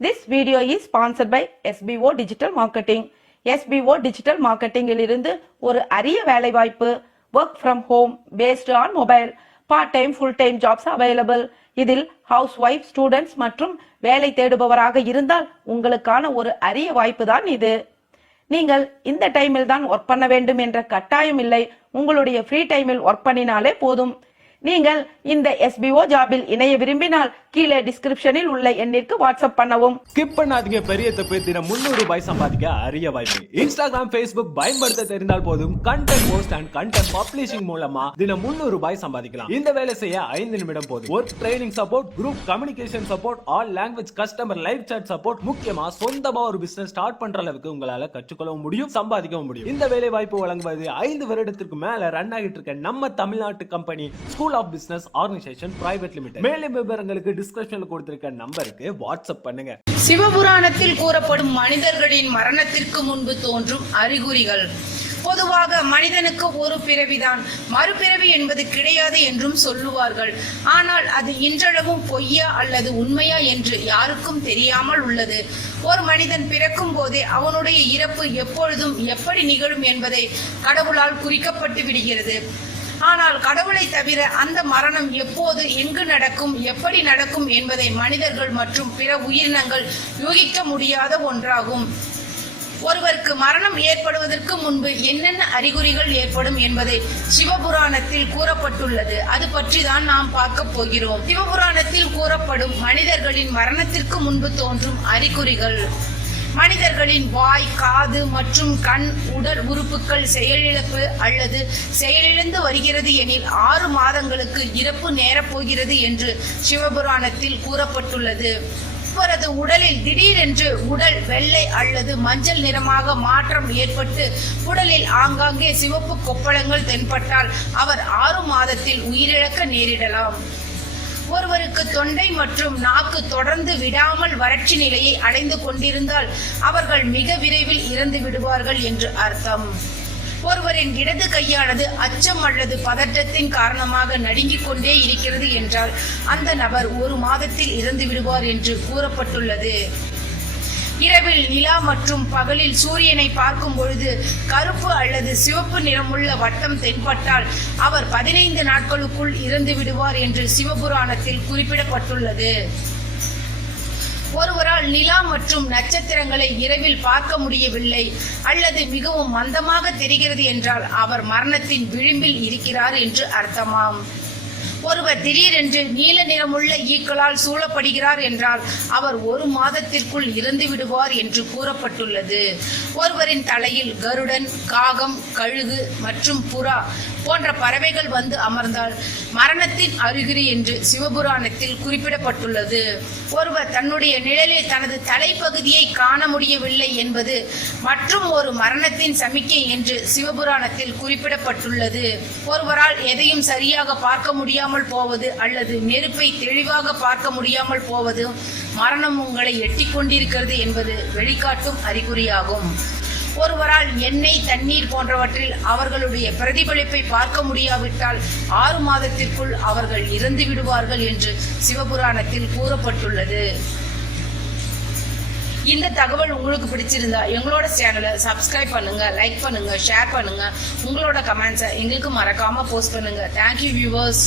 This video is sponsored by SBO Digital Marketing. SBO Digital Marketing இலிருந்து ஒரு அரிய வேலைவாய்ப்பு work from home based on mobile part time full time jobs available. இதில் housewife students மற்றும் வேலை தேடுபவராக இருந்தால் உங்களுக்கான ஒரு அரிய வாய்ப்பு தான் இது. நீங்கள் இந்த டைமில் தான் ஒர்க் பண்ண வேண்டும் என்ற கட்டாயம் இல்லை. உங்களுடைய ஃப்ரீ டைமில் ஒர்க் பண்ணினாலே போதும். நீங்கள் இந்த SBO ஜாபில் இணைய விரும்பினால் கீழே டிஸ்கிரிப்ஷனில் உள்ள எண்ணிற்கு வாட்ஸ்அப் பண்ணவும். ஸ்கிப் பண்ணாதீங்க, பெரிய தப்பு. தினம் 300 ரூபாய் சம்பாதிக்க அரிய வாய்ப்பு. இன்ஸ்டாகிராம், Facebook பயன்படுத்த தெரிந்தால் போதும். Content post and content publishing மூலமா தினம் 300 ரூபாய் சம்பாதிக்கலாம். இந்த வேலை செய்ய 5 நிமிடம் போதும். Work training support, group communication support, all language customer live chat support, முக்கியமா சொந்தமா ஒரு பிசினஸ் ஸ்டார்ட் பண்ற அளவுக்கு உங்களால கற்றுக்கொள்ளவும் முடியும், சம்பாதிக்கவும் முடியும். இந்த வேலை வாய்ப்பு வழங்குவது 5 வருடத்திற்கு மேல ரன் ஆகிட்டு இருக்க நம்ம தமிழ்நாட்டு company school of business organisation private limited. மேலும் விவரங்களுக்கு டிஸ்கிரிப்ஷன்ல கொடுத்திருக்க நம்பருக்கு வாட்ஸ்அப் பண்ணுங்க. சிவபுராணத்தில் கூறப்படும் மனிதர்களின் மரணத்திற்கு முன்பு தோன்றும் அறிகுறிகள். பொதுவாக மனிதனுக்கு ஒரு பிறவிதான், மறுபிறவி என்பது கிடையாது என்றும் சொல்லுவார்கள். ஆனால் அது இன்றளவும் பொய்யா அல்லது உண்மையா என்று யாருக்கும் தெரியாமல் உள்ளது. ஒரு மனிதன் பிறக்கும் போதே அவனுடைய இறப்பு எப்பொழுதும் எப்படி நிகழும் என்பதை கடவுளால் குறிக்கப்பட்டு விடுகிறது. ஆனால் கடவுளை தவிர அந்த மரணம் எப்போது, எங்கு நடக்கும், எப்படி நடக்கும் என்பதை மனிதர்கள் மற்றும் பிற உயிரினங்கள் யூகிக்க முடியாத ஒன்றாகும். ஒருவருக்கு மரணம் ஏற்படுவதற்கு முன்பு என்னென்ன அறிகுறிகள் ஏற்படும் என்பதை சிவபுராணத்தில் கூறப்பட்டுள்ளது. அது பற்றி தான் நாம் பார்க்க போகிறோம். சிவபுராணத்தில் கூறப்படும் மனிதர்களின் மரணத்திற்கு முன்பு தோன்றும் அறிகுறிகள். மனிதர்களின் வாய், காது மற்றும் கண் உடல் உறுப்புகள் செயலிழப்பு அல்லது செயலிழந்து வருகிறது எனில் 6 மாதங்களுக்கு இறப்பு நேரப்போகிறது என்று சிவபுராணத்தில் கூறப்பட்டுள்ளது. அவரது உடலில் திடீரென்று உடல் வெள்ளை அல்லது மஞ்சள் நிறமாக மாற்றம் ஏற்பட்டு உடலில் ஆங்காங்கே சிவப்பு கொப்பளங்கள் தென்பட்டால் அவர் 6 மாதத்தில் உயிரிழக்க நேரிடலாம். ஒருவருக்கு தொண்டை மற்றும் நாக்கு தொடர்ந்து விடாமல் வறட்சி நிலையை அடைந்து கொண்டிருந்தால் அவர்கள் மிக விரைவில் இறந்து விடுவார்கள் என்று அர்த்தம். ஒருவரின் இடது கையானது அச்சம் அல்லது பதற்றத்தின் காரணமாக நடுங்கிக் கொண்டே இருக்கிறது என்றால் அந்த நபர் 1 மாதத்தில் இறந்து விடுவார் என்று கூறப்பட்டுள்ளது. இரவில் நிலா மற்றும் பகலில் சூரியனை பார்க்கும் பொழுது கருப்பு அல்லது சிவப்பு நிறமுள்ள வட்டம் தென்பட்டால் அவர் 15 நாட்களுக்குள் இறந்து விடுவார் என்று சிவபுராணத்தில் குறிப்பிடப்பட்டுள்ளது. ஒருவரால் நிலா மற்றும் நட்சத்திரங்களை இரவில் பார்க்க முடியவில்லை அல்லது மிகவும் மந்தமாக தெரிகிறது என்றால் அவர் மரணத்தின் விளிம்பில் இருக்கிறார் என்று அர்த்தமாம். ஒருவர் திடீரென்று நீல நிறமுள்ள ஈக்களால் சூழப்படுகிறார் என்றால் அவர் 1 மாதத்திற்குள் இறந்து விடுவார் என்று கூறப்பட்டுள்ளது. ஒருவரின் தலையில் கருடன், காகம், கழுகு மற்றும் புறா போன்ற பறவைகள் வந்து அமர்ந்தால் மரணத்தின் அறிகுறி என்று சிவபுராணத்தில் குறிப்பிடப்பட்டுள்ளது. ஒருவர் தன்னுடைய நிழலில் தனது தலைப்பகுதியை காண முடியவில்லை என்பது மற்றும் ஒரு மரணத்தின் சமிக்கை என்று சிவபுராணத்தில் குறிப்பிடப்பட்டுள்ளது. ஒருவரால் எதையும் சரியாக பார்க்க முடியாமல் போவது அல்லது நெருப்பை தெளிவாக பார்க்க முடியாமல் போவது மரணம் உங்களை எட்டிக் கொண்டிருக்கிறது என்பது வெளிக்காட்டும் அறிகுறியாகும். ஒருவரால் எண்ணெய், தண்ணீர் போன்றவற்றில் அவர்களுடைய பிரதிபலிப்பை பார்க்க முடியாவிட்டால் 6 மாதத்திற்குள் அவர்கள் இறந்து விடுவார்கள் என்று சிவபுராணத்தில் கூறப்பட்டுள்ளது. இந்த தகவல் உங்களுக்கு பிடிச்சிருந்தா எங்களோட சேனலை சப்ஸ்கிரைப் பண்ணுங்க, லைக் பண்ணுங்க, ஷேர் பண்ணுங்க. உங்களோட கமெண்ட்ஸை எங்களுக்கு மறக்காம போஸ்ட் பண்ணுங்க. Thank you viewers.